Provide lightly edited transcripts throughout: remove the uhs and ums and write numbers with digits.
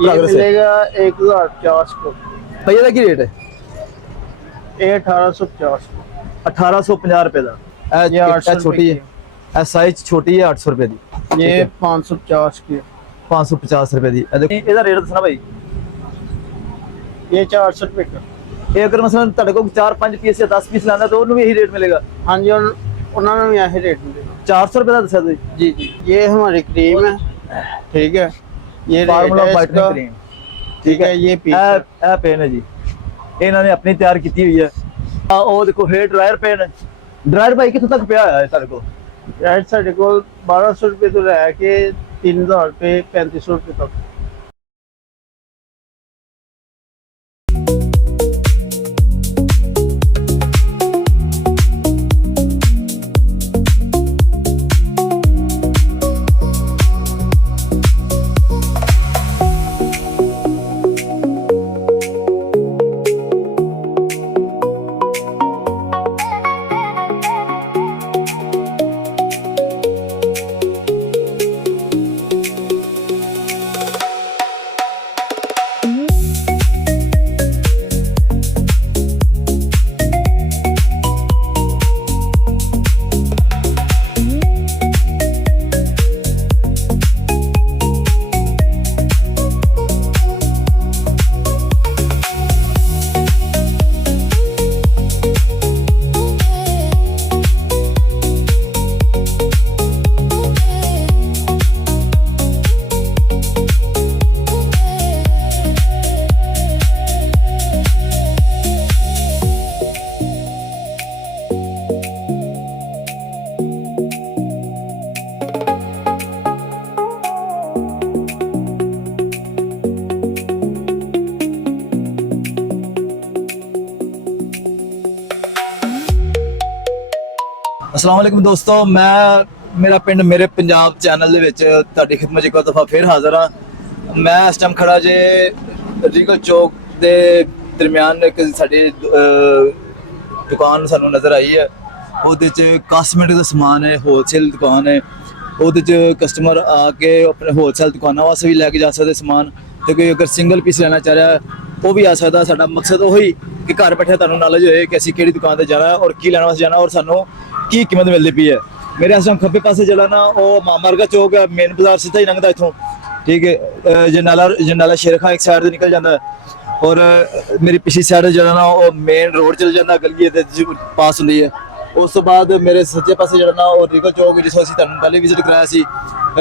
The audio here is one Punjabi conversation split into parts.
ये मिलेगा 1050 को। भैया का की रेट है? ये 1850 को। 1850 रुपए का। ये 800 छोटी है, साइज छोटी है 800 रुपए की। ये 550 की। 550 रुपए की। ਇਹਦਾ ਰੇਟ ਦੱਸਣਾ ਭਾਈ। ये 400 रुपए का। ਇਹ ਅਗਰ ਮਸलन ਤੁਹਾਡੇ ਕੋਲ 4-5 ਪੀਸ ਜਾਂ 10 ਪੀਸ ਲੈਣਾ ਤਾਂ ਉਹਨੂੰ ਵੀ ਇਹੀ ਰੇਟ ਮਿਲੇਗਾ? हाँ जी, और उन्होंने भी यही रेट मिलेगा। 400 रुपए ਦਾ ਦੱਸਿਆ ਤੁਸੀਂ? जी जी, ये हमारी क्रीम है, ठीक है। ये फार्मूला रेट है वाइटनिंग इसका, क्रीम, ठीक है। ये पीस है। ਇਹ पेन है जी, ਇਹਨਾਂ ਨੇ ਆਪਣੀ ਤਿਆਰ ਕੀਤੀ ਹੋਈ ਹੈ। ਆ ਉਹ ਦੇਖੋ ਹੇਅਰ ਡਰਾਇਰ पेन है। ਡਰਾਇਰ ਭਾਈ ਕਿੱਥੋਂ ਤੱਕ ਪਿਆ ਹੋਇਆ ਹੈ ਤੁਹਾਡੇ ਕੋਲ? रेट साढ़े को 1200 रुपए तो लैके 3000 रुपए 3500 रुपए तक। अस्सलाम वालेकुम दोस्तों, मैं मेरा पिंड मेरे पंजाब चैनल ਦੇ ਵਿੱਚ ਤੁਹਾਡੀ ਖਿਦਮਤ 'ਚ ਇੱਕ ਦਫਾ ਫਿਰ ਹਾਜ਼ਰ ਹਾਂ। ਮੈਂ ਇਸ ਟਾਈਮ ਖੜਾ ਜੇ ਰੀਗਲ ਚੌਕ ਦੇ ਦਰਮਿਆਨ ਇੱਕ ਸਾਡੀ ਦੁਕਾਨ ਸਾਨੂੰ ਨਜ਼ਰ ਆਈ ਹੈ। ਉਹਦੇ 'ਚ ਕਾਸਮੈਟਿਕ ਦਾ ਸਮਾਨ ਹੈ, ਹੋਲਸੇਲ ਦੁਕਾਨ ਹੈ। ਉਹਦੇ 'ਚ ਕਸਟਮਰ ਆ ਕੇ ਆਪਣੇ ਹੋਲਸੇਲ ਦੁਕਾਨਾਂ ਵਾਸਤੇ ਵੀ ਲੈ ਕੇ ਜਾ ਸਕਦੇ ਸਮਾਨ, ਤੇ ਕੋਈ ਅਗਰ ਸਿੰਗਲ ਪੀਸ ਲੈਣਾ ਚਾਹ ਰਿਹਾ ਉਹ ਵੀ ਆ ਸਕਦਾ। ਸਾਡਾ ਮਕਸਦ ਉਹੀ ਕਿ ਘਰ ਬੈਠੇ ਤੁਹਾਨੂੰ ਨੌਲੇਜ ਹੋਏ ਕਿ ਅਸੀਂ ਕਿਹੜੀ ਦੁਕਾਨ ਤੇ ਜਾਣਾ ਔਰ ਕੀ ਲੈਣ ਵਾਸਤੇ ਜਾਣਾ ਔਰ ਸਾਨੂੰ ਕੀ ਕੀਮਤ ਮਿਲਦੀ ਪਈ ਹੈ। ਮੇਰੇ ਇਸ ਟਾਈਮ ਖੱਬੇ ਪਾਸੇ ਜਿਹੜਾ ਨਾ ਉਹ ਮਾਮਰਗਾ ਚੌਕ ਹੈ, ਮੇਨ ਬਾਜ਼ਾਰ ਸਿੱਧਾ ਹੀ ਲੰਘਦਾ ਇੱਥੋਂ, ਠੀਕ ਹੈ। ਜਨਾਲਾ ਸ਼ੇਰਖਾਂ ਇੱਕ ਸਾਈਡ ਤੇ ਨਿਕਲ ਜਾਂਦਾ ਔਰ ਮੇਰੀ ਪਿਛਲੀ ਸਾਈਡ ਜਿਹੜਾ ਨਾ ਉਹ ਮੇਨ ਰੋਡ ਚਲ ਜਾਂਦਾ, ਗਲੀ ਤੇ ਪਾਸ ਹੁੰਦੀ ਹੈ। ਉਸ ਤੋਂ ਬਾਅਦ ਮੇਰੇ ਸੱਜੇ ਪਾਸੇ ਜਿਹੜਾ ਨਾ ਉਹ ਰੀਗਲ ਚੌਕ ਜਿੱਥੋਂ ਅਸੀਂ ਤੁਹਾਨੂੰ ਪਹਿਲੇ ਵਿਜ਼ਿਟ ਕਰਾਇਆ ਸੀ।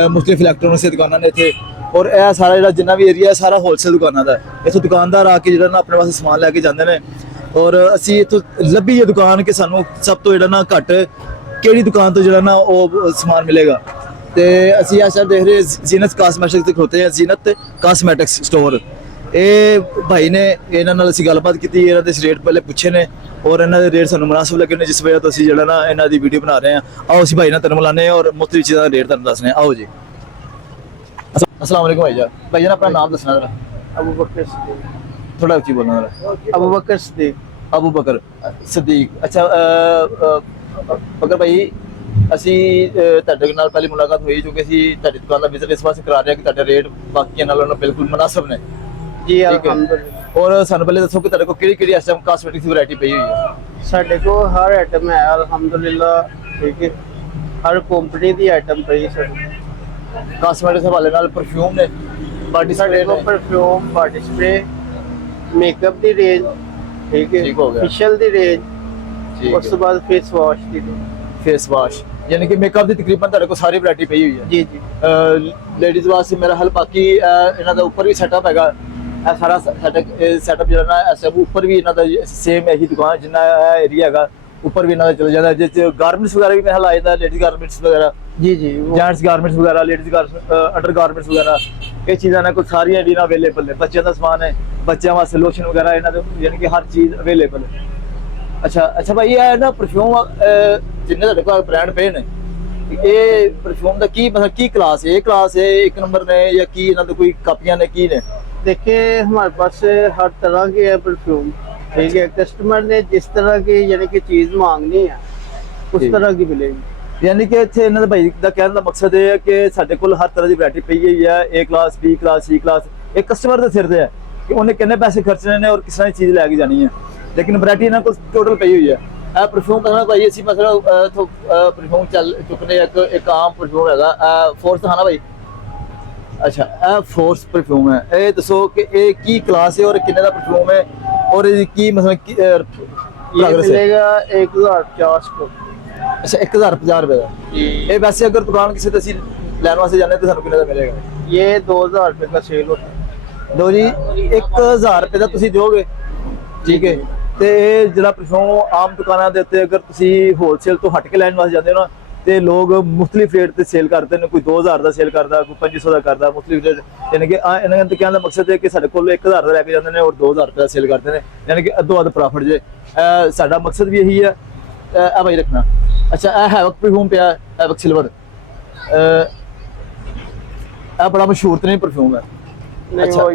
ਮੁਖਤਲਿਫ ਇਲੈਕਟ੍ਰੋਨਿਕਸ ਦੀਆਂ ਦੁਕਾਨਾਂ ਨੇ ਇੱਥੇ, ਔਰ ਇਹ ਸਾਰਾ ਜਿਹੜਾ ਜਿੰਨਾ ਵੀ ਏਰੀਆ ਸਾਰਾ ਹੋਲਸੇਲ ਦੁਕਾਨਾਂ ਦਾ। ਇੱਥੋਂ ਦੁਕਾਨਦਾਰ ਆ ਕੇ ਜਿਹੜਾ ਨਾ ਆਪਣੇ ਵਾਸਤੇ ਸਮਾਨ ਲੈ ਕੇ ਜਾਂਦੇ ਨੇ ਔਰ ਅਸੀਂ ਇੱਥੋਂ ਲੱਭੀ ਇਹ ਦੁਕਾਨ ਕਿ ਸਾਨੂੰ ਸਭ ਤੋਂ ਜਿਹੜਾ ਨਾ ਘੱਟ ਕਿਹੜੀ ਦੁਕਾਨ ਤੋਂ ਜਿਹੜਾ ਨਾ ਉਹ ਸਮਾਨ ਮਿਲੇਗਾ। ਤੇ ਅਸੀਂ ਇਸ ਟਾਈਮ ਦੇਖ ਰਹੇ ਜ਼ੀਨਤ ਕਾਸਮੈਟਿਕਸ ਤੇ ਖਲੋਤੇ ਹਾਂ। ਜ਼ੀਨਤ ਕਾਸਮੈਟਿਕਸ ਸਟੋਰ, ਇਹ ਭਾਈ ਨੇ, ਇਹਨਾਂ ਨਾਲ ਅਸੀਂ ਗੱਲਬਾਤ ਕੀਤੀ, ਇਹਨਾਂ ਦੇ ਰੇਟ ਪਹਿਲੇ ਪੁੱਛੇ ਨੇ ਔਰ ਇਹਨਾਂ ਦੇ ਰੇਟ ਸਾਨੂੰ ਮੁਨਾਸਿਬ ਲੱਗੇ ਨੇ, ਜਿਸ ਵਜ੍ਹਾ ਤੋਂ ਅਸੀਂ ਜਿਹੜਾ ਨਾ ਇਹਨਾਂ ਦੀ ਵੀਡੀਓ ਬਣਾ ਰਹੇ ਹਾਂ। ਆਓ ਅਸੀਂ ਭਾਈ ਨਾਲ ਤੁਹਾਨੂੰ ਮਿਲਾਉਂਦੇ ਹਾਂ ਔਰ ਮੁਖਤਲਿਫ ਚੀਜ਼ਾਂ ਦਾ ਰੇਟ ਤੁਹਾਨੂੰ ਦੱਸਦੇ ਹਾਂ। ਆਓ ਜੀ। अस्सलाम वालेकुम भाईजान, अपना नाम दसना जरा। अबू बकर सिद्दीक। थोड़ा ऊंची बोलना जरा। अबू बकर सिद्दीक। अबू बकर सिद्दीक। अच्छा बकर भाई, ਅਸੀਂ ਤੁਹਾਡੇ ਨਾਲ ਪਹਿਲੀ ਮੁਲਾਕਾਤ ਹੋਈ ਕਿਉਂਕਿ ਅਸੀਂ ਤੁਹਾਡੀ ਦੁਕਾਨ ਦਾ ਵਿਜ਼ਿਟ ਇਸ ਵਾਸਤੇ ਕਰਾ ਰਹੇ ਹਾਂ ਕਿ ਤੁਹਾਡੇ ਰੇਟ ਬਾਕੀਆਂ ਨਾਲੋਂ ਬਿਲਕੁਲ ਮੁਨਾਸਿਬ ਨੇ। ਜੀ ਅਲਹਮਦੁਲਿਲਾ। ਔਰ ਸਾਨੂੰ ਪਹਿਲੇ ਦੱਸੋ ਕਿ ਤੁਹਾਡੇ ਕੋਲ ਕਿਹੜੀ ਕਿਹੜੀ ਇਸ ਟਾਈਮ ਕਾਸਮੈਟਿਕਸ ਦੀ ਵੈਰਾਈਟੀ ਪਈ ਹੋਈ ਹੈ? ਸਾਡੇ ਕੋਲ ਹਰ ਆਈਟਮ ਹੈ ਅਲਹਮਦੁਲਿਲਾ, ਠੀਕ ਹੈ। ਹਰ ਕੰਪਨੀ ਦੀ ਆਈਟਮ ਪਈ ਸਾਡੇ ਕਾਸਮੈਟਿਕਸ ਹਵਾਲੇ ਨਾਲ ਪਰਫਿਊਮ ਨੇ, ਬਾਡੀ ਸਾਡੇ ਸਪਰੇ ਕੋਲ ਪਰਫਿਊਮ, ਬਾਡੀ ਸਪਰੇ, ਮੇਕਅਪ ਦੀ ਰੇਂਜ, ਠੀਕ ਹੈ, ਠੀਕ ਹੋ ਗਿਆ। ਫੇਸ਼ੀਅਲ ਦੀ ਰੇਂਜ, ਠੀਕ ਉਸ ਤੋਂ ਬਾਅਦ ਫੇਸ ਵਾਸ਼ ਦੀ ਰੇਂਜ। ਫੇਸ ਵਾਸ਼ ਯਾਨੀ ਕਿ ਮੇਕਅਪ ਦੀ ਤਕਰੀਬਨ ਤੁਹਾਡੇ ਕੋਲ ਸਾਰੀ ਵੈਰਾਈਟੀ ਪਈ ਹੋਈ ਹੈ। ਜੀ ਜੀ। ਲੇਡੀਜ਼ ਵਾਸਤੇ ਮੇਰਾ ਹਲ ਬਾਕੀ ਇਹਨਾਂ ਦਾ ਉੱਪਰ ਵੀ ਸੈਟਅਪ ਹੈਗਾ। ਇਹ ਸਾਰਾ ਸੈਟਅਪ ਜਿਹੜਾ ਨਾ ਐਸਾ ਉੱਪਰ ਵੀ ਇਹਨਾਂ ਦਾ ਸੇਮ ਇਹੀ ਦੁਕਾਨ ਜਿੰਨਾ ਏਰੀਆ ਹੈਗਾ ਉੱਪਰ ਵੀ ਇਹਨਾਂ ਦਾ ਚਲ ਜਾਂਦਾ। ਜਿਸ ਗਾਰਮੈਂਟਸ ਵਗੈਰਾ ਵੀ ਮੈਂ ਲਾਇਆ ਦਾ, ਲੇਡੀਜ਼ ਗਾਰਮੈਂਟਸ ਵਗੈਰਾ, ਜੀ ਜੀ, ਜੈਂਟਸ ਗਾਰਮੈਂਟਸ ਵਗੈਰਾ, ਲੇਡੀਜ਼ ਅੰਡਰ ਗਾਰਮੈਂਟਸ ਵਗੈਰਾ, ਇਹ ਚੀਜ਼ਾਂ ਨਾਲ ਕੋਲ ਸਾਰੀਆਂ ਇਹਨਾਂ ਅਵੇਲੇਬਲ ਨੇ। ਬੱਚਿਆਂ ਦਾ ਸਮਾਨ ਹੈ, ਬੱਚਿਆਂ ਵਾਸਤੇ ਲੋਸ਼ਨ ਵਗੈਰਾ ਇਹਨਾਂ ਦੇ ਯਾਨੀ ਕਿ ਹਰ ਚੀਜ਼ ਅਵੇਲੇਬਲ ਹੈ। ਅੱਛਾ ਭਾਈ, ਇਹ ਨਾ ਪਰਫਿਊਮ ਜਿੰਨੇ ਤੁਹਾਡੇ ਕੋਲ ਬ੍ਰਾਂਡ ਪਏ ਨੇ, ਇਹ ਪਰਫਿਊਮ ਦਾ ਕੀ मतलब ਕੀ क्लास है? क्लास है, एक नंबर ने या की इन्हों तो कोई कापियां ने की ने? देखिए हमारे पास हर तरह के है परफ्यूम, ठीक है। कस्टमर ने जिस तरह की यानी कि चीज मांगनी है उस तरह की मिलेगी। यानी कि इत्थे इन्हां दे भाई दा कहने दा मकसद है कि साडे कोल हर तरह की वैरायटी पई होई है। ए क्लास, बी क्लास, सी क्लास, ਇਹ ਕਸਟਮਰ ਦੇ ਸਿਰ ਤੇ ਹੈ ਕਿ ਉਹਨੇ ਕਿੰਨੇ ਪੈਸੇ ਖਰਚਣੇ ਨੇ ਔਰ ਕਿਸ ਤਰ੍ਹਾਂ ਦੀ ਚੀਜ਼ ਲੈ ਕੇ ਜਾਣੀ ਹੈ। ਲੇਕਿਨ ਵੈਰਾਈਟੀ ਇਹਨਾਂ ਕੋਲ ਟੋਟਲ ਪਈ ਹੋਈ ਹੈ। ਇਹ ਪਰਫਿਊਮ ਪਤਾ ਭਾਈ ਅਸੀਂ ਮਤਲਬ ਪਰਫਿਊਮ ਚੱਲ ਚੁੱਕਨੇ ਇੱਕ ਆਮ ਪਰਫਿਊਮ ਹੈਗਾ ਫੋਰਸ ਹੈ ਨਾ ਭਾਈ। ਅੱਛਾ ਇਹ ਫੋਰਸ ਪਰਫਿਊਮ ਹੈ। ਇਹ ਦੱਸੋ ਕਿ ਇਹ ਕੀ ਕਲਾਸ ਹੈ ਔਰ ਕਿੰਨੇ ਦਾ ਪਰਫਿਊਮ ਹੈ ਔਰ ਇਹਦੀ ਕੀ ਮਤਲਬ ये progress है? मिलेगा 1050 को। ਅੱਛਾ 1050 ਰੁਪਏ ਦਾ। ਇਹ ਵੈਸੇ ਅਗਰ ਦੁਕਾਨ ਕਿਸੇ ਤੇ ਅਸੀਂ ਲੈਣ ਵਾਸਤੇ ਜਾਂਦੇ ਤਾਂ ਸਾਨੂੰ ਕਿੰਨੇ ਦਾ ਮਿਲੇਗਾ? ये 2000 रुपए का सेल होता है। ਲੋ ਜੀ 1000 ਰੁਪਏ ਦਾ ਤੁਸੀਂ ਦਿਓਗੇ, ਠੀਕ ਹੈ। ਤੇ ਇਹ ਜਿਹੜਾ ਪਰਫਿਊਮ ਆਮ ਦੁਕਾਨਾਂ ਦੇ ਉੱਤੇ ਅਗਰ ਤੁਸੀਂ ਹੋਲਸੇਲ ਤੋਂ ਹਟ ਕੇ ਲੈਣ ਵਾਸਤੇ ਜਾਂਦੇ ਹੋ ਨਾ ਤੇ ਲੋਕ ਮੁxtਲਿਫ ਰੇਟ ਤੇ ਸੇਲ ਕਰਦੇ ਨੇ। ਕੋਈ 2000 ਦਾ ਸੇਲ ਕਰਦਾ, ਕੋਈ 2500 ਦਾ ਕਰਦਾ, ਮੁxtਲਿਫ ਰੇਟ। ਯਾਨੀ ਕਿ ਇਹਨਾਂ ਦੇ ਕਹਿਣ ਦਾ ਮਕਸਦ ਹੈ ਕਿ ਸਾਡੇ ਕੋਲ 1000 ਦਾ ਲੈ ਕੇ ਜਾਂਦੇ ਨੇ ਔਰ 2000 ਰੁਪਏ ਦਾ ਸੇਲ ਕਰਦੇ ਨੇ, ਯਾਨੀ ਕਿ ਅੱਧੋ ਅੱਧ ਪ੍ਰੋਫਿਟ ਜੇ। ਸਾਡਾ ਮਕਸਦ ਵੀ ਇਹੀ ਹੈ। ਆ ਭਾਈ ਰੱਖਣਾ। ਅੱਛਾ ਇਹ ਹੈਵਕ ਪਰਫਿਊਮ ਪਿਆ, ਹੈਵਕ ਸਿਲਵਰ। ਇਹ ਬੜਾ ਮਸ਼ਹੂਰ ਤਰੀਨ ਪਰਫਿਊਮ ਹੈ। नहीं अच्छा। वो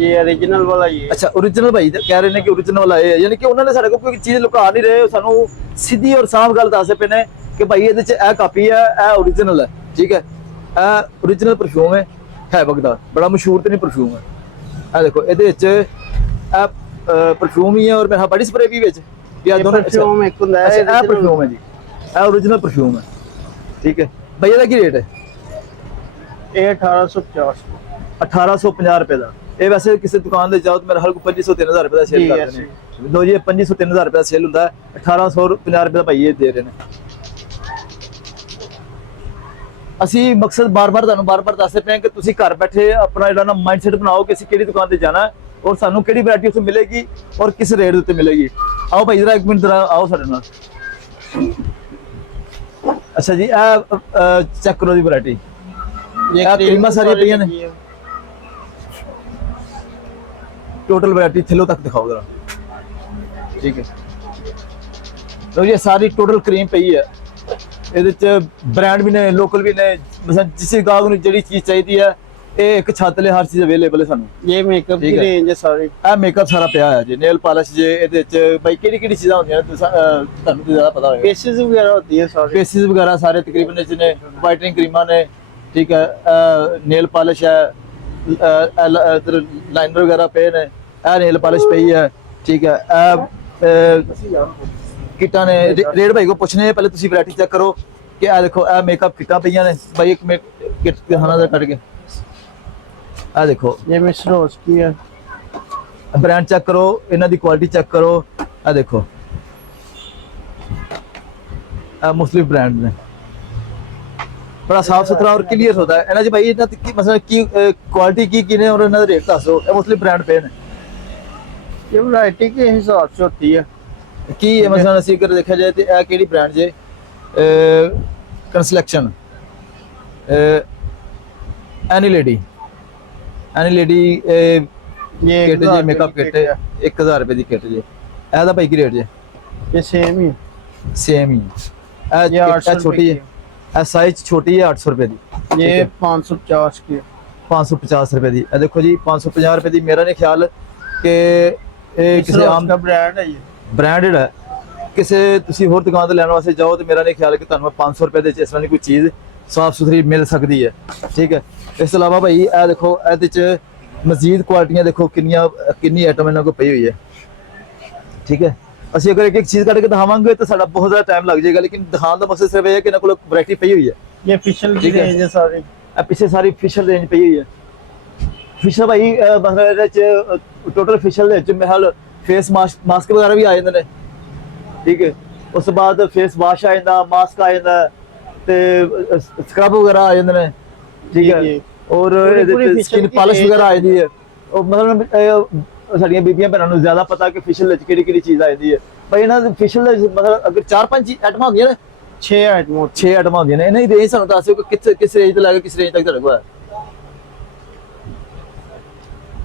ये ओरिजिनल वाला ये है। ਅੱਛਾ ਓਰੀਜਨਲ ਭਾਈ ਕਹਿ ਰਹੇ ਨੇ ਕਿ ਓਰੀਜਨਲ ਵਾਲਾ ਇਹ ਹੈ, ਯਾਨੀ ਕਿ ਉਹਨਾਂ ਨੇ ਸਾਡੇ ਕੋਲ ਕੋਈ ਚੀਜ਼ ਲੁਕਾ ਨਹੀਂ ਰਹੇ, ਸਾਨੂੰ ਸਿੱਧੀ ਔਰ ਸਾਫ਼ ਗੱਲ ਦੱਸਦੇ ਪਏ ਨੇ ਕਿ ਭਾਈ ਇਹਦੇ ਚ ਇਹ ਕਾਪੀ ਹੈ, ਇਹ ਓਰੀਜਨਲ ਹੈ, ਠੀਕ ਹੈ। ਇਹ ਓਰੀਜਨਲ ਪਰਫਿਊਮ ਹੈ ਹੈਵਕ ਦਾ, ਬੜਾ ਮਸ਼ਹੂਰ ਤਰੀਨ ਪਰਫਿਊਮ ਹੈ। ਇਹ ਦੇਖੋ ਇਹਦੇ ਵਿੱਚ ਇਹ ਪਰਫਿਊਮ ਹੀ ਹੈ ਔਰ ਮੇਰਾ ਬੜੀ ਸਪਰੇ ਵੀ ਵਿੱਚ ਇਹ ਦੋਨੋਂ परफ्यूम एक होता है, ਅੱਛਾ ਇਹ ਪਰਫਿਊਮ ਹੈ ਜੀ, ਇਹ ਓਰੀਜਨਲ ਪਰਫਿਊਮ ਹੈ, ਠੀਕ ਹੈ। ਭਾਈ ਇਹਦਾ ਕੀ ਰੇਟ ਹੈ? ये 1850 को। 1850 ਰੁਪਏ ਦਾ। ਇਹ ਵੈਸੇ ਕਿਸੇ ਦੁਕਾਨ ਤੇ ਜਾਓ ਤਾਂ ਮੇਰੇ ਹਲਕੋ 2500 3000 ਰੁਪਏ ਦਾ ਸੇਲ ਜੀ, ਕਰਦੇ ਨੇ। ਲੋ ਜੀ 2500 3000 ਰੁਪਏ ਦਾ ਸੇਲ ਹੁੰਦਾ ਹੈ, 1850 ਰੁਪਏ ਦਾ ਭਾਈ ਇਹ ਦੇ ਰਹੇ ਨੇ। ਅਸੀਂ ਮਕਸਦ ਤੁਹਾਨੂੰ ਬਾਰ-ਬਾਰ ਦੱਸਦੇ ਪਏ ਹਾਂ ਕਿ ਤੁਸੀਂ ਘਰ ਬੈਠੇ ਆਪਣਾ ਜਿਹੜਾ ਨਾ ਮਾਈਂਡਸੈਟ ਬਣਾਓ ਕਿ ਅਸੀਂ ਕਿਹੜੀ ਦੁਕਾਨ ਤੇ ਜਾਣਾ ਹੈ ਔਰ ਸਾਨੂੰ ਕਿਹੜੀ ਵੈਰਾਈਟੀ ਉੱਥੇ ਮਿਲੇਗੀ ਔਰ ਕਿਸ ਰੇਟ ਦੇ ਉੱਤੇ ਮਿਲੇਗੀ। ਆਓ ਭਾਈ ਜਰਾ ਇੱਕ ਮਿੰਟ ਜਰਾ ਆਓ ਸਾਡੇ ਨਾਲ। ਅੱਛਾ ਜੀ ਇਹ ਚੈੱਕ ਕਰੋ ਦੀ ਵੈਰਾਈਟੀ। ये आप क्रीमा सारी पईयां ने? की है। टोटल वैरायटी थैलो तक दिखाओ जरा, ठीक है। लो ये सारी टोटल क्रीम पई है। ਇਹਦੇ ਚ ਬ੍ਰਾਂਡ ਵੀ ਨੇ, ਲੋਕਲ ਵੀ ਨੇ। ਮਤਲਬ ਜਿਸ ਗਾਹਕ ਨੂੰ ਜਿਹੜੀ ਚੀਜ਼ ਚਾਹੀਦੀ ਹੈ ਇਹ ਇੱਕ ਛੱਤ ਲੈ ਹਰ ਚੀਜ਼ ਅਵੇਲੇਬਲ ਹੈ ਸਾਨੂੰ। ये मेकअप की ठीक है। रेंज है सारी। ਇਹ ਮੇਕਅਪ ਸਾਰਾ ਪਿਆ ਹੈ ਜੀ, ਨੇਲ ਪਾਲਿਸ਼ ਜੇ ਇਹਦੇ ਚ ਬਾਈ ਕਿਹੜੀ ਕਿਹੜੀ ਚੀਜ਼ਾਂ ਹੁੰਦੀਆਂ ਨੇ ਤੁਹਾਨੂੰ ਜ਼ਿਆਦਾ ਪਤਾ ਹੋਵੇਗਾ। केसेस वगैरह होती है सारी। ਫੇਸਿਸ ਵਗੈਰਾ ਸਾਰੇ ਤਕਰੀਬਨ ਇਸ ਨੇ, ਵਾਈਟਨਿੰਗ ਕਰੀਮਾਂ ਨੇ, ਠੀਕ ਹੈ। ਨੇਲ ਪਾਲਿਸ਼ ਹੈ, ਇਧਰ ਲਾਈਨਰ ਵਗੈਰਾ ਪਏ ਨੇ, ਇਹ ਨੇਲ ਪਾਲਿਸ਼ ਪਈ ਹੈ, ਠੀਕ ਹੈ। ਕਿਟਾਂ ਨੇ। ਰੇਟ ਭਾਈ ਕੋ ਪੁੱਛਣੇ ਪਹਿਲੇ ਤੁਸੀਂ ਵੈਰਾਈਟੀ ਚੈੱਕ ਕਰੋ ਕਿ ਇਹ ਦੇਖੋ ਇਹ ਮੇਕਅਪ ਕਿਟਾਂ ਪਈਆਂ ਨੇ ਭਾਈ। ਇੱਕ ਕਿਟ ਦਿਖਾਣਾ ਦਾ ਕੱਢ ਕੇ ਇਹ ਦੇਖੋ ये मिस रोज की है। ब्रांड चेक करो, इन्हों की क्वालिटी चेक करो। आ देखो मुस्लिम ब्रांड ने, बड़ा साफ सुथरा और क्लियर होता है। इन्हों भाई इन्हों की मतलब की क्वालिटी की ने और इन्हों रेट दस दो। मुस्लिम ब्रांड पे ने, ये वैरायटी के हिसाब से होती है। की मतलब असं अगर देखा जाए तो यह कि ब्रांड जे कंसलेक्शन एनी लेडी ये किट जे 1000 मेकअप की किट है। 1000 रुपए की किट जे। ਇਹਦਾ ਭਾਈ ਕੀ ਰੇਟ ਜੇ? ये सेम ही। सेम ही ये 800 छोटी है, साइज छोटी है 800 रुपए दी। ये 550 की है। 550 रुपए दी। ਇਹ ਦੇਖੋ ਜੀ 550 ਰੁਪਏ ਦੀ। ਮੇਰਾ ਨਹੀਂ ਖਿਆਲ ਕਿ ਇਹ इस ਕਿਸੇ रोज ਆਮ का ब्रांड है ये। ਬ੍ਰਾਂਡਡ ਹੈ। ਕਿਸੇ ਤੁਸੀਂ ਹੋਰ ਦੁਕਾਨ ਤੇ ਲੈਣ ਵਾਸਤੇ ਜਾਓ ਤੇ ਮੇਰਾ ਨਹੀਂ ਖਿਆਲ ਕਿ ਤੁਹਾਨੂੰ 500 ਰੁਪਏ ਦੇ ਵਿੱਚ ਇਸ ਤਰ੍ਹਾਂ ਦੀ ਕੋਈ ਚੀਜ਼ ਸਾਫ ਸੁਥਰੀ ਮਿਲ ਸਕਦੀ ਹੈ, ਠੀਕ ਹੈ। ਇਸ ਤੋਂ ਇਲਾਵਾ ਭਾਈ ਇਹ ਦੇਖੋ ਇਹਦੇ ਚ ਮਜ਼ੀਦ ਕੁਆਲਿਟੀਆਂ ਦੇਖੋ ਕਿੰਨੀ ਆਈਟਮ ਇਹਨਾਂ ਕੋਲ ਪਈ ਹੋਈ ਹੈ, ਠੀਕ ਹੈ। ਅਸੀਂ ਅਗਰ ਇੱਕ ਇੱਕ ਚੀਜ਼ ਕੱਢ ਕੇ ਦਿਖਾਵਾਂਗੇ ਤਾਂ ਸਾਡਾ ਬਹੁਤ ਜ਼ਿਆਦਾ ਟਾਈਮ ਲੱਗ ਜਾਏਗਾ, ਲੇਕਿਨ ਦਿਖਾਉਣ ਦਾ ਮਕਸਦ ਸਿਰਫ ਇਹ ਹੈ ਕਿ ਇਹਨਾਂ ਕੋਲ ਵੈਰਾਈਟੀ ਪਈ ਹੋਈ ਹੈ। ये फिशल की ठीक है। रेंज है सारी। ਇਹ ਪਿੱਛੇ ਸਾਰੀ ਫਿਸ਼ਰ ਰੇਂਜ ਪਈ ਹੋਈ ਹੈ। ਫਿਸ਼ਰ ਭਾਈ ਮਤਲਬ ਇਹਦੇ ਚ ਟੋਟਲ ਫਿਸ਼ਰ ਦੇ ਵਿੱਚ ਮੇਰੇ ਹਾਲ ਫੇਸ ਮਾਸਕ ਵਗੈਰਾ ਵੀ ਆ ਜਾਂਦੇ ਨੇ, ਠੀਕ ਹੈ। ਉਸ ਤੋਂ ਬਾਅਦ ਫੇਸ ਵਾਸ਼ ਆ ਜਾਂਦਾ, ਮਾਸਕ ਆ ਜਾਂਦਾ ਤੇ ਸਕਰਬ ਵਗੈਰਾ ਆ ਜਾਂਦੇ ਨੇ, ਠੀਕ ਹੈ। ਜੀ। ਔਰ ਪੂਰੀ ਇਹਦੇ ਚ facial ਸਕਿਨ ਦੀ ਪਾਲਿਸ਼ range ਵਗੈਰਾ ਆ ਜਾਂਦੀ ਹੈ। ਉਹ ਮਤਲਬ ਸਾਡੀਆਂ ਬੀਬੀਆਂ ਭੈਣਾਂ ਨੂੰ ਜ਼ਿਆਦਾ ਪਤਾ ਕਿ ਫੇਸ਼ੀਅਲ ਵਿੱਚ ਕਿਹੜੀ ਕਿਹੜੀ ਚੀਜ਼ ਆ ਜਾਂਦੀ ਹੈ। ਭਾਈ ਇਹਨਾਂ ਦੇ ਫੇਸ਼ੀਅਲ ਦੇ ਮਤਲਬ ਅਗਰ 4-5 ਆਈਟਮਾਂ ਹੁੰਦੀਆਂ ਨੇ, 6 आइटम होती 6 ਆਈਟਮਾਂ ਹੁੰਦੀਆਂ ਨੇ। ਇਹਨਾਂ ਦੀ ਰੇਂਜ ਸਾਨੂੰ ਦੱਸ ਦਿਓ ਕਿ ਕਿਸ ਰੇਂਜ ਤੋਂ ਲੈ ਕੇ ਕਿਸ ਰੇਂਜ ਤੱਕ ਤੁਹਾਡੇ ਕੋਲ ਹੈ।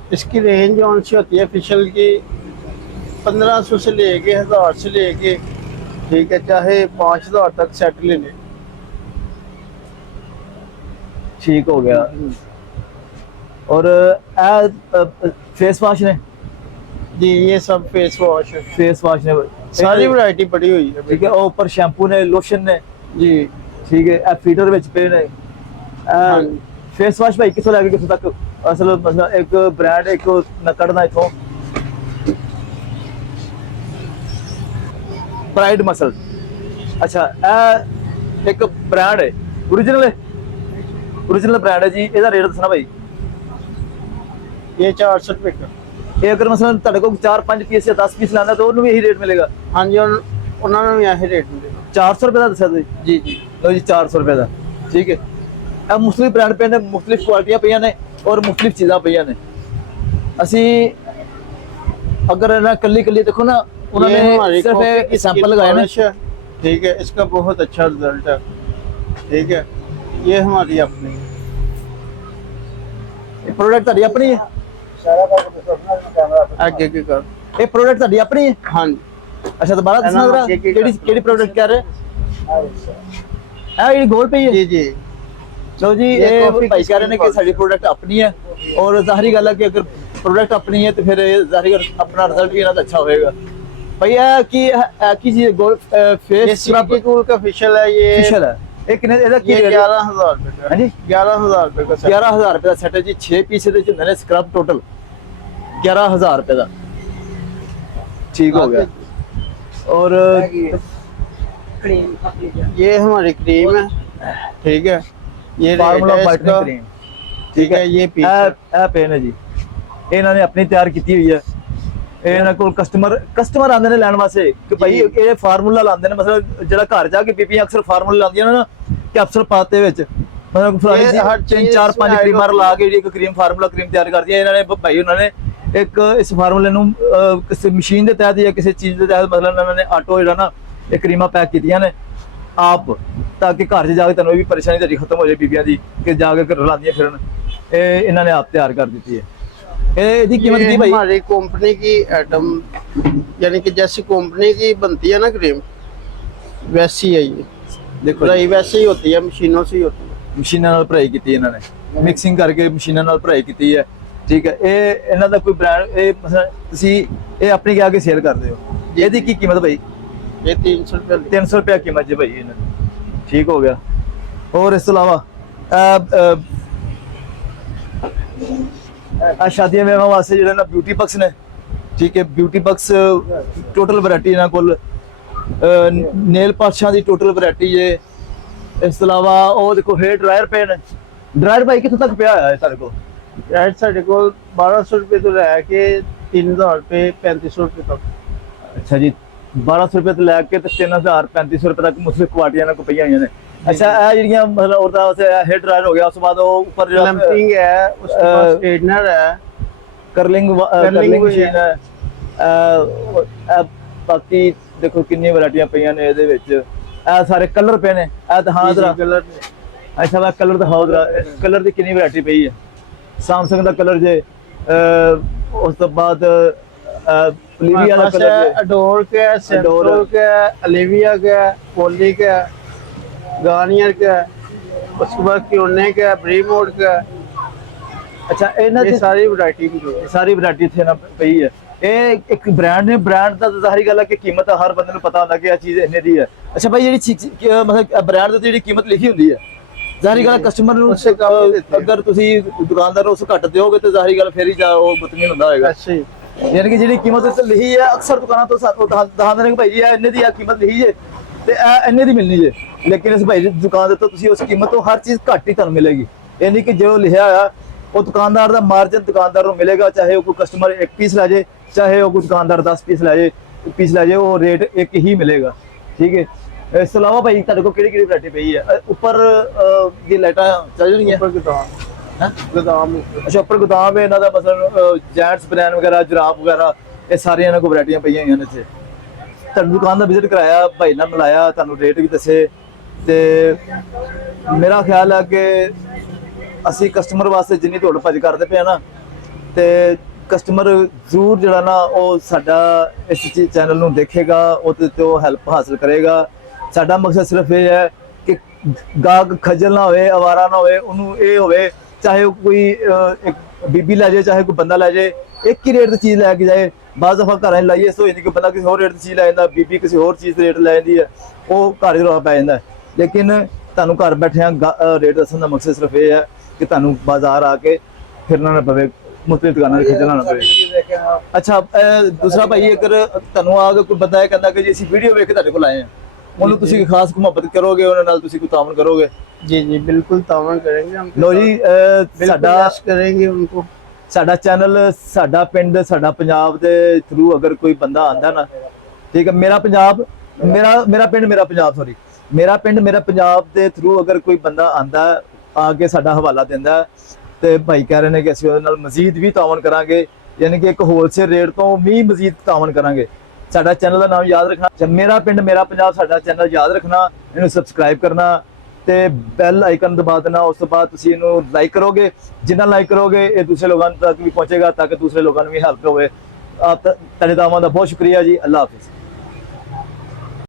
है। इसकी रेंज कौन सी होती है फिशल की? 1500 से लेके 1000 से लेके, ठीक है, चाहे 5000 तक सेट ले लें। ठीक हो गया। और फेस वॉश ने, जी ये सब फेस वॉश है। फेस वॉश ने सारी वैरायटी पड़ी हुई है। ठीक है। और ऊपर शैम्पू ने, लोशन ने, जी ठीक है। फीडर विच पे ने। हाँ। फेस वॉश भाई किसों लैके किसों तक ਅਸਲ ਮਸਲਾ ਇੱਕ ਬ੍ਰਾਂਡ ਇੱਕ ਮੈਂ ਕੱਢਦਾ ਇਥੋਂ ਪ੍ਰਾਈਡ ਮਸਲ। ਅੱਛਾ ਇਹ ਇੱਕ ਬ੍ਰਾਂਡ ਹੈ ओरिजिनल ब्रांड है जी। ਇਹਦਾ ਰੇਟ ਦੱਸਣਾ ਭਾਈ। ये 400 रुपये का। ਇਹ ਅਗਰ ਮਸਲਨ ਤੁਹਾਡੇ ਕੋਲ 4-5 ਪੀਸ ਜਾਂ 10 ਪੀਸ ਲਾਣਾ ਤਾਂ ਉਹਨੂੰ ਵੀ ਇਹੀ ਰੇਟ ਮਿਲੇਗਾ। हाँ जी, और उन्होंने यही रेट मिलेगा। 400 रुपए ਦਾ ਦੱਸਿਆ ਤੁਸੀਂ? जी जी। ਲਓ ਜੀ 400 रुपए ਦਾ, ਠੀਕ ਹੈ। ਇਹ ਮੁxtਲਿਫ ਬ੍ਰਾਂਡ ਪਏ ਨੇ, ਮੁxtਲਿਫ ਕੁਆਲਿਟੀਆਂ ਪਈਆਂ ਨੇ ਔਰ ਮੁxtਲਿਫ ਚੀਜ਼ਾਂ ਪਈਆਂ ਨੇ। ਅਸੀਂ अगर ना कल्ली देखो ना, उन्होंने सिर्फ एक सैंपल लगाया ना। ठीक है, इसका बहुत अच्छा रिजल्ट है। ठीक है, ये हमारी अपनी प्रोडक्ट ਤੁਹਾਡੀ ਆਪਣੀ ਹੈ। आगे की कर। ਇਹ प्रोडक्ट ਤੁਹਾਡੀ ਆਪਣੀ ਹੈ? हाँ जी। ਅੱਛਾ ਦੁਬਾਰਾ ਦੱਸਣਾ ਜਰਾ ਕਿਹੜੀ प्रोडक्ट ਕਹਿ ਰਹੇ? ਇਹ ਗੋਲ ਪਈ ਹੈ जी जी। ਲਓ ਜੀ ਇਹ ਭਾਈ ਕਹਿ ਰਹੇ ਨੇ ਕਿ ਸਾਡੀ प्रोडक्ट ਆਪਣੀ ਹੈ ਔਰ ਜ਼ਾਹਰੀ ਗੱਲ ਹੈ ਕਿ ਅਗਰ प्रोडक्ट अपनी है तो फिर ਜ਼ਾਹਰੀ ਗੱਲ अपना रिजल्ट भी ना तो अच्छा होएगा। भाई की चीज गोल फेस स्क्रब का फेशियल है। ये फेशियल है। एक ने ਇਹਦਾ ਕੀ 11,000 रुपए का। ਹਾਂਜੀ 11,000 रुपए का। 11,000 रुपए ਦਾ ਸੈਟ ਹੈ ਜੀ। 6 ਪੀਸ ਦੇ ਵਿੱਚ ਹੁੰਦੇ ਨੇ ਸਕਰਬ, ਟੋਟਲ 11,000 रुपए ਦਾ। ठीक हो गया। और ये हमारी क्रीम है। ठीक है, ये फार्मूला वाइटनिंग क्रीम। ठीक है, ये ਇਹ पेन है जी। ਇਹਨਾਂ ਨੇ ਆਪਣੀ ਤਿਆਰ ਕੀਤੀ ਹੋਈ ਹੈ। ਇਹਨਾਂ ਕੋਲ ਕਸਟਮਰ ਆਉਂਦੇ ਨੇ ਲੈਣ ਵਾਸਤੇ ਕਿ ਭਾਈ ਇਹ ਫਾਰਮੂਲਾ ਲਾਉਂਦੇ ਨੇ। ਮਤਲਬ ਜਿਹੜਾ ਘਰ ਜਾ ਕੇ ਬੀਬੀਆਂ ਅਕਸਰ ਫਾਰਮੂਲਾ ਲਾਉਂਦੀਆਂ ਨੇ ਨਾ ਕੈਪਸੂਲ ਪਾਤੇ ਵਿੱਚ, ਮਤਲਬ ਫਲਾਣੀ 3-4-5 ਕਰੀਮਾਂ ਲਾ ਕੇ ਜਿਹੜੀ ਇੱਕ ਕਰੀਮ ਫਾਰਮੂਲਾ ਕਰੀਮ ਤਿਆਰ ਕਰਦੀਆਂ ਇਹਨਾਂ ਨੇ। ਭਾਈ ਉਹਨਾਂ ਨੇ ਇੱਕ ਇਸ ਫਾਰਮੂਲੇ ਨੂੰ ਕਿਸੇ ਮਸ਼ੀਨ ਦੇ ਤਹਿਤ ਜਾਂ ਕਿਸੇ ਚੀਜ਼ ਦੇ ਤਹਿਤ ਮਤਲਬ ਇਹਨਾਂ ਨੇ ਆਟੋ ਜਿਹੜਾ ਨਾ ਇਹ ਕਰੀਮਾਂ ਪੈਕ ਕੀਤੀਆਂ ਨੇ ਆਪ, ਤਾਂ ਕਿ ਘਰ 'ਚ ਜਾ ਕੇ ਤੁਹਾਨੂੰ ਇਹ ਵੀ ਪਰੇਸ਼ਾਨੀ ਤੁਹਾਡੀ ਖਤਮ ਹੋ ਜਾਏ ਬੀਬੀਆਂ ਦੀ ਕਿ ਜਾ ਕੇ ਰਲਾਉਂਦੀਆਂ ਫਿਰਨ। ਇਹ ਇਹਨਾਂ ਨੇ ਆਪ ਤਿਆਰ ਕਰ ਦਿੱਤੀ ਹੈ। ਇਹਦੀ कीमत की भाई? हमारी कंपनी की आइटम, यानी कि जैसी कंपनी की बनती है ना क्रीम, वैसी है ये। देखो भराई वैसे ही होती है, मशीनों से ही होती है। ਮਸ਼ੀਨਾਂ ਨਾਲ ਭਰਾਈ ਕੀਤੀ ਇਹਨਾਂ ਨੇ, ਮਿਕਸਿੰਗ ਕਰਕੇ ਮਸ਼ੀਨਾਂ ਨਾਲ ਭਰਾਈ ਕੀਤੀ ਹੈ। ਠੀਕ ਹੈ, ਇਹ ਇਹਨਾਂ ਦਾ ਕੋਈ ਬ੍ਰਾਂਡ ਇਹ ਮਤਲਬ ਤੁਸੀਂ ਇਹ ਆਪਣੀ ਕਿਹਾ ਕੇ ਸੇਲ ਕਰਦੇ ਹੋ। ਇਹਦੀ ਕੀ ਕੀਮਤ ਭਾਈ? ये 300 रुपये। 300 रुपया कीमत जी भाई ਇਹਨਾਂ ਦੀ। ਠੀਕ ਹੋ ਗਿਆ। और ਇਸ ਤੋਂ ਇਲਾਵਾ शादियां विवाह वास्ते ਜਿਹੜੇ ਨਾ ਬਿਊਟੀ ਬਕਸ ਨੇ। ਠੀਕ ਹੈ, ਬਿਊਟੀ ਬਕਸ ਟੋਟਲ ਵੈਰਾਈਟੀ ਇਹਨਾਂ ਕੋਲ। ਨੇਲ ਪਾਲਿਸ਼ਾਂ ਦੀ ਟੋਟਲ ਵੈਰਾਈਟੀ ਹੈ। ਇਸ ਤੋਂ ਇਲਾਵਾ ਉਹ ਦੇਖੋ ਹੇਅਰ ਡਰਾਇਰ ਪਏ ਨੇ। ਡਰਾਇਰ ਭਾਈ ਕਿੱਥੋਂ ਤੱਕ ਪਿਆ ਹੋਇਆ ਹੈ ਤੁਹਾਡੇ ਕੋਲ? ਡਰਾਇਰ ਸਾਡੇ ਕੋਲ 1200 रुपये ਤੋਂ ਲੈ ਕੇ 3000 रुपये 3500 रुपये ਤੱਕ। ਅੱਛਾ ਜੀ, 1200 रुपये ਤੋਂ ਲੈ ਕੇ 3000 3500 रुपये ਤੱਕ ਮੁਖਤਲਿਫ ਕੁਆਲਿਟੀਆਂ ਨਾਲ ਕੋ ਪਈਆਂ ਹੋਈਆਂ ਨੇ। अच्छा ਇਹ ਜਿਹੜੀਆਂ मतलब औरतां वास्ते हेयर ड्रायर हो गया, ਉਸ ਤੋਂ ਬਾਅਦ ਉਹ ਉੱਪਰ ਜਿਹੜਾ लैंपिंग है, उसके बाद स्ट्रेटनर है, ਕਰਲਿੰਗ ਮਸ਼ੀਨ ਹੈ। ਬਾਕੀ ਦੇਖੋ ਕਿੰਨੀ ਵੈਰਾਈਟੀਆਂ ਪਈਆਂ ਨੇ ਇਹਦੇ ਵਿੱਚ। ਇਹ ਸਾਰੇ ਕਲਰ ਪਏ ਨੇ। ਇਹ ਤਾਂ ਹਾਂ ਜਰਾ कलर। ਅੱਛਾ ਵਾ ਕਲਰ ਦਿਖਾਓ ਜਰਾ। ਕਲਰ ਦੀ ਕਿੰਨੀ ਵੈਰਾਈਟੀ ਪਈ ਹੈ। ਸੈਮਸੰਗ ਦਾ ਕਲਰ ਜੇ, ਉਸ ਤੋਂ ਬਾਅਦ ओलिविया ਦਾ कलर है, अडोर का है, सेंटोर का है, ओलिविया का है, पोली का है, गार्नियर का है, उसके बाद क्योने का है, ब्रीमोड का है। अच्छा ਇਹਨਾਂ ये ਦੀ सारी वैरायटी की जो है। ਸਾਰੀ ਵੈਰਾਈਟੀ ਇੱਥੇ ਨਾ ਪਈ ਹੈ। ਇਹ ਇੱਕ ਬ੍ਰਾਂਡ ਨੇ, ਬ੍ਰਾਂਡ ਦਾ ਤਾਂ ਜ਼ਾਹਰੀ ਗੱਲ ਹੈ ਕਿ ਕੀਮਤ ਹਰ ਬੰਦੇ ਨੂੰ ਪਤਾ ਹੁੰਦਾ ਕਿ ਇਹ ਚੀਜ਼ ਇੰਨੇ ਦੀ ਹੈ। ਅੱਛਾ ਭਾਈ ਜਿਹੜੀ ਮਤਲਬ ਬ੍ਰਾਂਡ ਦੀ ਜਿਹੜੀ ਕੀਮਤ ਲਿਖੀ ਹੁੰਦੀ ਹੈ, ਜ਼ਾਹਰੀ ਗੱਲ ਕਸਟਮਰ ਨੂੰ ਉਸੇ ਕੰਮ ਦੇ ਦਿੱਤੇ। ਅਗਰ ਤੁਸੀਂ ਦੁਕਾਨਦਾਰ ਨੂੰ ਉਸ ਘੱਟ ਦਿਓਗੇ ਤਾਂ ਜ਼ਾਹਰੀ ਗੱਲ ਫੇਰ ਹੀ ਉਹ ਬਤਮੀਨ ਹੁੰਦਾ ਹੋਏਗਾ। ਅੱਛਾ ਜੀ। ਯਾਨੀ ਕਿ ਜਿਹੜੀ ਕੀਮਤ ਉੱਤੇ ਲਿਖੀ ਹੈ ਅਕਸਰ ਦੁਕਾਨਾਂ ਤੋਂ ਦਿਖਾਉਂਦੇ ਨੇ ਕਿ ਭਾਈ ਜੀ ਇਹ ਇੰਨੇ ਦੀ ਆ ਕੀਮਤ ਲਿਖੀ ਜੇ ਤੇ ਇਹ ਇੰਨੇ ਦੀ ਮਿਲਣੀ ਜੇ, ਲੇਕਿਨ ਇਸ ਭਾਈ ਦੀ ਦੁਕਾਨ ਦੇ ਤੋਂ ਤੁਸੀਂ ਉਸ ਕੀਮਤ ਤੋਂ ਹਰ ਚੀਜ਼ ਘੱਟ ਹੀ ਤੁਹਾਨੂੰ ਮਿਲੇਗੀ। ਇਹ ਨਹੀਂ ਕਿ ਜੋ ਲਿਖਿਆ ਹੋਇਆ ਉਹ ਦੁਕਾਨਦਾਰ ਦਾ ਮਾਰਜਨ ਦੁਕਾਨਦਾਰ ਨੂੰ ਮਿਲੇਗਾ, ਚਾਹੇ ਉਹ ਕੋਈ ਕਸਟਮਰ 1 ਪੀਸ ਲੈ ਜੇ, ਚਾਹੇ ਉਹ ਕੋਈ ਦੁਕਾਨਦਾਰ 10 ਪੀਸ ਲੈ ਜੇ, ਉਹ ਰੇਟ ਇੱਕ ਹੀ ਮਿਲੇਗਾ। ਠੀਕ ਹੈ। ਇਸ ਤੋਂ ਇਲਾਵਾ ਭਾਈ ਤੁਹਾਡੇ ਕੋਲ ਕਿਹੜੀ ਵੈਰਾਈਟੀ ਪਈ ਹੈ? ਉੱਪਰ ਇਹ ਲਾਈਟਾਂ ਚੱਲ ਜਾਣਗੀਆਂ? ऊपर गोदाम है, गोदाम। ਅੱਛਾ ਉੱਪਰ ਗੋਦਾਮ ਹੈ ਇਹਨਾਂ ਦਾ, ਮਤਲਬ ਜੈਂਟਸ ਬਨੈਨ ਵਗੈਰਾ, ਜੁਰਾਬ ਵਗੈਰਾ, ਇਹ ਸਾਰੀਆਂ ਇਹਨਾਂ ਕੋਲ ਵੈਰਾਈਟੀਆਂ ਪਈਆਂ ਹੋਈਆਂ ਨੇ ਇੱਥੇ। ਤੁਹਾਨੂੰ ਦੁਕਾਨ ਦਾ ਵਿਜ਼ਿਟ ਕਰਾਇਆ, ਭਾਈ ਨਾਲ ਮਿਲਾਇਆ, ਤੁਹਾਨੂੰ ਰੇਟ ਵੀ ਦੱਸੇ ਤੇ ਮੇਰਾ ਖਿਆਲ ਹੈ ਕਿ ਅਸੀਂ ਕਸਟਮਰ ਵਾਸਤੇ ਜਿੰਨੀ ਦੌੜ ਭੱਜ ਕਰਦੇ ਪਏ ਨਾ, ਤੇ ਕਸਟਮਰ ਜ਼ਰੂਰ ਜਿਹੜਾ ਨਾ ਉਹ ਸਾਡਾ ਇਸ ਚੈਨਲ ਨੂੰ ਦੇਖੇਗਾ, ਉਹਦੇ ਤੇ ਉਹ ਹੈਲਪ ਹਾਸਲ ਕਰੇਗਾ। ਸਾਡਾ ਮਕਸਦ ਸਿਰਫ ਇਹ ਹੈ ਕਿ ਗਾਹਕ ਖੱਜਲ ਨਾ ਹੋਵੇ, ਅਵਾਰਾ ਨਾ ਹੋਵੇ, ਉਹਨੂੰ ਇਹ ਹੋਵੇ ਚਾਹੇ ਉਹ ਕੋਈ ਇੱਕ ਬੀਬੀ ਲੈ ਜਾਏ, ਚਾਹੇ ਕੋਈ ਬੰਦਾ ਲੈ ਜਾਏ, ਇੱਕ ਹੀ ਰੇਟ ਦੀ ਚੀਜ਼ ਲੈ ਕੇ ਜਾਏ। ਬਾਜ਼ ਦਫਾ ਘਰਾਂ 'ਚ ਲਾਈਏ ਇਸ ਹੋਈ ਨਹੀਂ ਕਿ ਬੰਦਾ ਕਿਸੇ ਹੋਰ ਰੇਟ ਦੀ ਚੀਜ਼ ਲੈ ਜਾਂਦਾ, ਬੀਬੀ ਕਿਸੇ ਹੋਰ ਚੀਜ਼ ਦੇ ਰੇਟ ਲੈ ਜਾਂਦੀ ਹੈ, ਉਹ ਘਰ 'ਚ ਰੌਲਾ ਪੈ ਜਾਂਦਾ। ਲੇਕਿਨ ਤੁਹਾਨੂੰ ਘਰ ਬੈਠਿਆਂ ਰੇਟ ਦੱਸਣ ਦਾ ਮਕਸਦ ਸਿਰਫ ਇਹ ਹੈ ਕਿ ਤੁਹਾਨੂੰ ਬਾਜ਼ਾਰ ਆ ਕੇ ਫਿਰਨਾ ਨਾ ਪਵੇ, ਮੁੱਤੇ ਦੁਕਾਨਾਂ ਤੇ ਖਿੱਚਣਾ ਨਾ ਪਵੇ। ਅੱਛਾ ਦੂਸਰਾ ਭਾਈ, ਅਗਰ ਤੁਹਾਨੂੰ ਆ ਕੇ ਕੋਈ ਬੰਦਾ ਇਹ ਕਹਿੰਦਾ ਕਿ ਜੀ ਅਸੀਂ ਵੀਡੀਓ ਵੇਖ ਕੇ ਤੁਹਾਡੇ ਕੋਲ ਆਏ ਹਾਂ, ਉਹਨੂੰ ਤੁਸੀਂ ਖਾਸ ਮੁਹੱਬਤ ਕਰੋਗੇ, ਉਹਨਾਂ ਨਾਲ ਤੁਸੀਂ ਕੋਈ ਤਾਮਨ ਕਰੋਗੇ? जी जी बिल्कुल तावन करेंगे हम। ਲੋ ਜੀ ਸਾਡਾ करेंगे उनको। ਸਾਡਾ ਚੈਨਲ, ਸਾਡਾ ਪਿੰਡ, ਸਾਡਾ ਪੰਜਾਬ ਦੇ ਥਰੂ ਅਗਰ ਕੋਈ ਬੰਦਾ ਆਂਦਾ ਨਾ, ਠੀਕ ਹੈ, ਮੇਰਾ ਪੰਜਾਬ, ਮੇਰਾ ਪਿੰਡ ਮੇਰਾ ਪੰਜਾਬ, ਸੌਰੀ, ਮੇਰਾ ਪਿੰਡ ਮੇਰਾ ਪੰਜਾਬ ਦੇ ਥਰੂ ਅਗਰ ਕੋਈ ਬੰਦਾ ਆਂਦਾ ਆ ਕੇ ਸਾਡਾ ਹਵਾਲਾ ਦਿੰਦਾ, ਤੇ ਭਾਈ ਕਹਿ ਰਹੇ ਨੇ ਕਿ ਅਸੀਂ ਉਹਦੇ ਨਾਲ ਮਜ਼ੀਦ ਵੀ ਤਾਵਨ ਕਰਾਂਗੇ, ਯਾਨੀ ਕਿ ਇੱਕ ਹੋਲਸੇਲ ਰੇਟ ਤੋਂ ਵੀ ਮਜ਼ੀਦ ਤਾਵਨ ਕਰਾਂਗੇ। ਸਾਡਾ ਚੈਨਲ ਦਾ ਨਾਮ ਯਾਦ ਰੱਖਣਾ, ਮੇਰਾ ਪਿੰਡ ਮੇਰਾ ਪੰਜਾਬ ਸਾਡਾ ਚੈਨਲ ਯਾਦ ਰੱਖਣਾ, ਇਹਨੂੰ ਸਬਸਕ੍ਰਾਈਬ ਕਰਨਾ ਤੇ ਬੈਲ ਆਈਕਨ ਦਬਾ ਦੇਣਾ। ਉਸ ਤੋਂ ਬਾਅਦ ਤੁਸੀਂ ਇਹਨੂੰ ਲਾਈਕ ਕਰੋਗੇ, ਜਿੰਨਾ ਲਾਈਕ ਕਰੋਗੇ ਇਹ ਦੂਸਰੇ ਲੋਕਾਂ ਤੱਕ ਵੀ ਪਹੁੰਚੇਗਾ, ਤਾਂ ਕਿ ਦੂਸਰੇ ਲੋਕਾਂ ਨੂੰ ਵੀ ਹੈਲਪ ਹੋਵੇ। ਤੁਹਾਡੇ ਦਾਵਾਂ ਦਾ ਬਹੁਤ ਸ਼ੁਕਰੀਆ ਜੀ। ਅੱਲਾਹ ਹਾਫਿਜ਼।